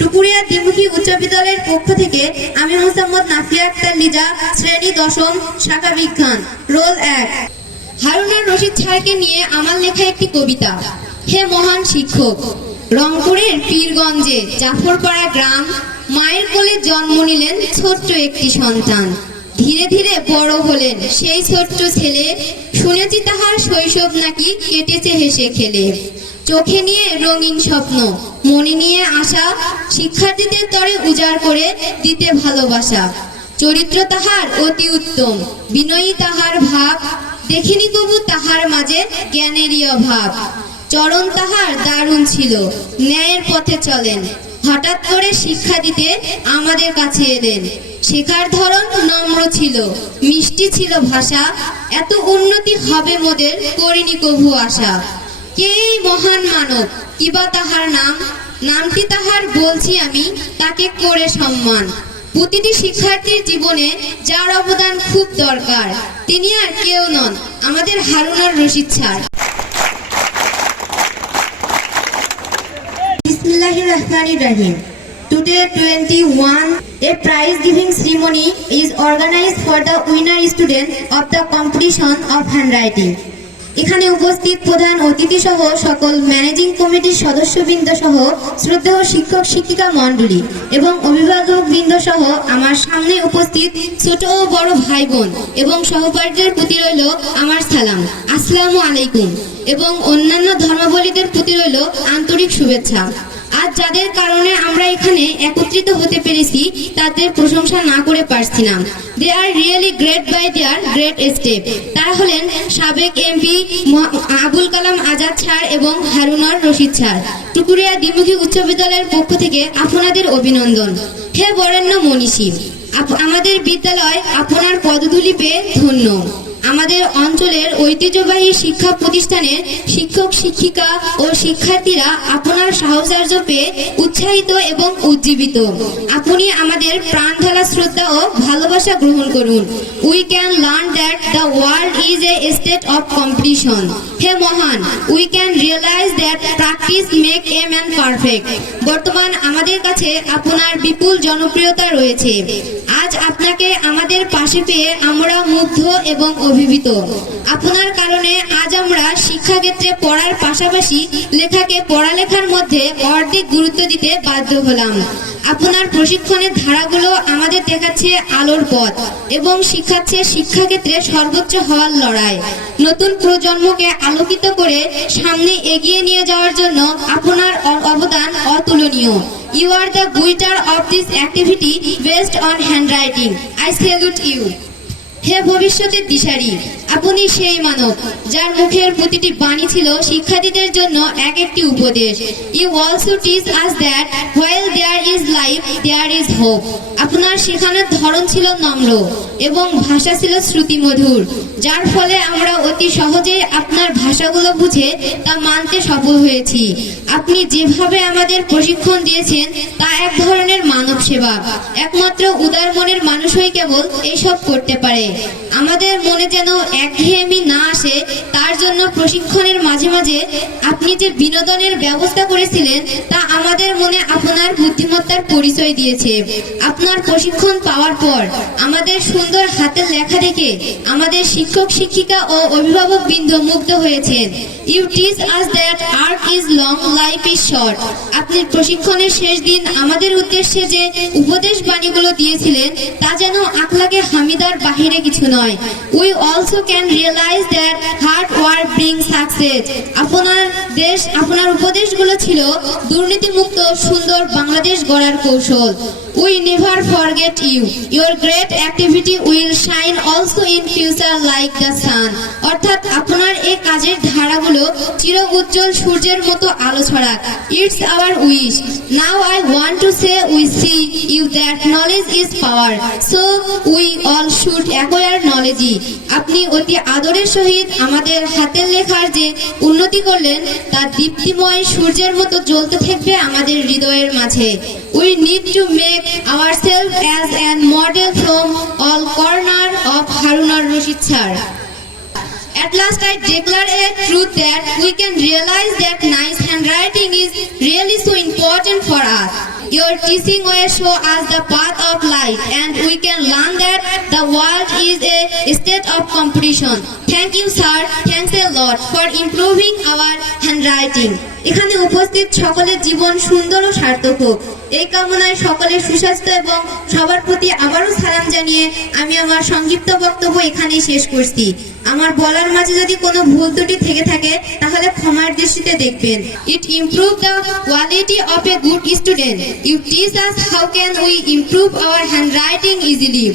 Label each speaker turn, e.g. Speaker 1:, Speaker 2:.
Speaker 1: টুকুরিয়া দ্বিমুখী উচ্চ বিদ্যালয়ের পক্ষ থেকে আমি মোসাম্মদ নাফিয়া আক্তার লিজা, শ্রেণি দশম, শাখা বিজ্ঞান, রোল এক। হারুনার রশিদ ছাড়কে নিয়ে আমার লেখা একটি কবিতা, হে মহান শিক্ষক, রংপুরের পীরগঞ্জে জাফরপাড়া গ্রাম, মায়ের কোলে জন্ম নিলেন ছোট্ট একটি সন্তান। ধীরে ধীরে বড় হলেন সেই ছোট্ট ছেলে, শুনেছি তাহার শৈশব নাকি কেটেছে হেসে খেলে। চোখে নিয়ে রঙিন স্বপ্ন, মনে নিয়ে আশা, শিক্ষার্থীদের তরে উজাড় করে দিতে ভালোবাসা। চরিত্র তাহার অতি উত্তম, বিনয়ী তাহার ভাব, দেখিনি কবু তাহার মাঝে জ্ঞানেরই অভাব। চরণ তাহার দারুণ ছিল, ন্যায়ের পথে চলেন, হঠাৎ করে শিক্ষা দিতে আমাদের কাছে এলেন। শেখার ধরন নম্র ছিল, মিষ্টি ছিল ভাষা, এত উন্নতি হবে মোদের করিনি কভু আশা। কে মহান মানব কিবা তাহার নাম নামটি তাহার বলছি আমি তাকে করে সম্মান প্রতিটি শিক্ষার্থীর জীবনে যার অবদান খুব দরকার তিনি আর কেউ নন আমাদের Harunur Rashid sir. Today 21 a prize giving ceremony is organized for the winner student of the competition of handwriting. এখানে উপস্থিত প্রধান অতিথি সহ সকল ম্যানেজিং কমিটির সদস্যবৃন্দ সহ শ্রদ্ধেয় শিক্ষক শিক্ষিকা মণ্ডলী এবং অভিভাবক বৃন্দ সহ আমার সামনে উপস্থিত ছোট ও বড় ভাই বোন এবং সহপাঠীদের প্রতি রইল আমার সালাম। আসসালামু আলাইকুম। এবং অন্যান্য ধর্মাবলীদের প্রতি রইল আন্তরিক শুভেচ্ছা। আজ যাদের কারণে আমরা এখানে একত্রিত হতে পেরেছি, তাদের প্রশংসা না করে পারছি না they are really great by their great step তারা হলেন সাবেক এমপি আবুল কালাম আজাদ স্যার এবং হারুনার রশিদ স্যার। টুকুরিয়া দ্বিমুখী উচ্চ বিদ্যালয়ের পক্ষ থেকে আপনাদের অভিনন্দন। হে বরেণ্য মনীষী আমাদের বিদ্যালয় আপনার পদধূলি পেয়ে ধন্য। আমাদের অঞ্চলের ঐতিহ্যবাহী শিক্ষা প্রতিষ্ঠানের শিক্ষক, শিক্ষিকা ও শিক্ষার্থীরা আপনার সাহচর্য পেয়ে উৎসাহিত এবং উজ্জীবিত। আপনি আমাদের প্রাণ ঢালা শ্রদ্ধা ও ভালোবাসা গ্রহণ করুন। We can learn that the world is a state of competition হে মহান we can realise that practice make a man perfect বর্তমান আমাদের কাছে আপনার বিপুল জনপ্রিয়তা রয়েছে। আজ আপনাকে আমাদের পাশে পেয়ে আমরা মুগ্ধ এবং অভিভূত। আপনার কারণে আজ আমরা শিক্ষাক্ষেত্রে পড়ার পাশাপাশি লেখাকে পড়ালেখার মধ্যে অর্ধেক গুরুত্ব দিতে বাধ্য হলাম। আপনার প্রশিক্ষণের ধারাগুলো আমাদের দেখাচ্ছে আলোর পথ এবং শিখাচ্ছে শিক্ষাক্ষেত্রে সর্বোচ্চ হওয়ার লড়াই। নতুন প্রজন্মকে আলোকিত করে সামনে এগিয়ে নিয়ে যাওয়ার জন্য আপনার অবদান অতুলনীয়। You are the guider of this activity based on handwriting. I salute you. হে ভবিষ্যতের দিশারি। আপনি সেই মানব, যার মুখের প্রতিটি বাণী ছিল শিক্ষার্থীদের জন্য এক একটি উপদেশ। You also teach us that while there is life there is hope আপনার শেখানোর ধরন ছিল নম্র এবং ভাষা ছিল শ্রুতিমধুর, যার ফলে আমরা অতি সহজে আপনার ভাষাগুলো বুঝে তা মানতে সফল হয়েছি। আপনি যেভাবে আমাদের প্রশিক্ষণ দিয়েছেন, তা এক ধরনের মানব সেবা। একমাত্র উদার মনের মানুষই কেবল এইসব করতে পারে। আমাদের মনে যেন একঘেয়েমি না আসে, তার জন্য প্রশিক্ষণের মাঝে মাঝে আপনি যে বিনোদনের ব্যবস্থা করেছিলেন, তা আমাদের মনে আপনার বুদ্ধিমত্তার পরিচয় দিয়েছে। আপনার প্রশিক্ষণ পাওয়ার পর আমাদের সুন্দর হাতের লেখা দেখে আমাদের শিক্ষক, শিক্ষিকা ও অভিভাবক বৃন্দ মুগ্ধ হয়েছেন। You teach us that art is long life is short আপনি প্রশিক্ষণের শেষ দিন আমাদের উদ্দেশ্যে যে উপদেশ বাণীগুলো দিয়েছিলেন, তা যেন আখলাকে হামিদার বাহিরে কিছু নয়। We also can realise that hard work bring success আপনার দেশ, আপনার উপদেশগুলো ছিল দুর্নীতিমুক্ত, সুন্দর বাংলাদেশ গড়ার কৌশল। We never forget you your great activity will shine also in future like the sun অর্থাৎ আপনার এই কাজের ধারাগুলো চির উজ্জ্বল সূর্যের মতো আলো ছড়াক। It's our wish now I want to say we see you that knowledge is power so we all should acquire নলেজই আপনি অতি আদরের সহিত আমাদের হাতের লেখার যে উন্নতি করলেন তা দীপ্তিময় সূর্যের মতো জ্বলতে থাকবে আমাদের হৃদয়ের মাঝে। We need to make our self as an model from all corner of Harunur Rashid sir At last, I declare a truth that we can realize that nice handwriting is really Your teaching way show us the path of life and we can learn that the world is a state of competition. Thank you sir, thanks a lot for improving our handwriting. এখানে উপস্থিত সকলের জীবন সুন্দর ও সার্থক হোক। এই কামনায় সকলের সুস্বাস্থ্য এবং সবার প্রতি আবারও সালাম জানিয়ে আমি আমার সংক্ষিপ্ত বক্তব্য এখানেই শেষ করছি। আমার বলার মাঝে যদি কোনো ভুল ত্রুটি থেকে থাকে, তাহলে ক্ষমার দৃষ্টিতে দেখবেন। It improve the quality of a good student you teach us how can we improve our handwriting easily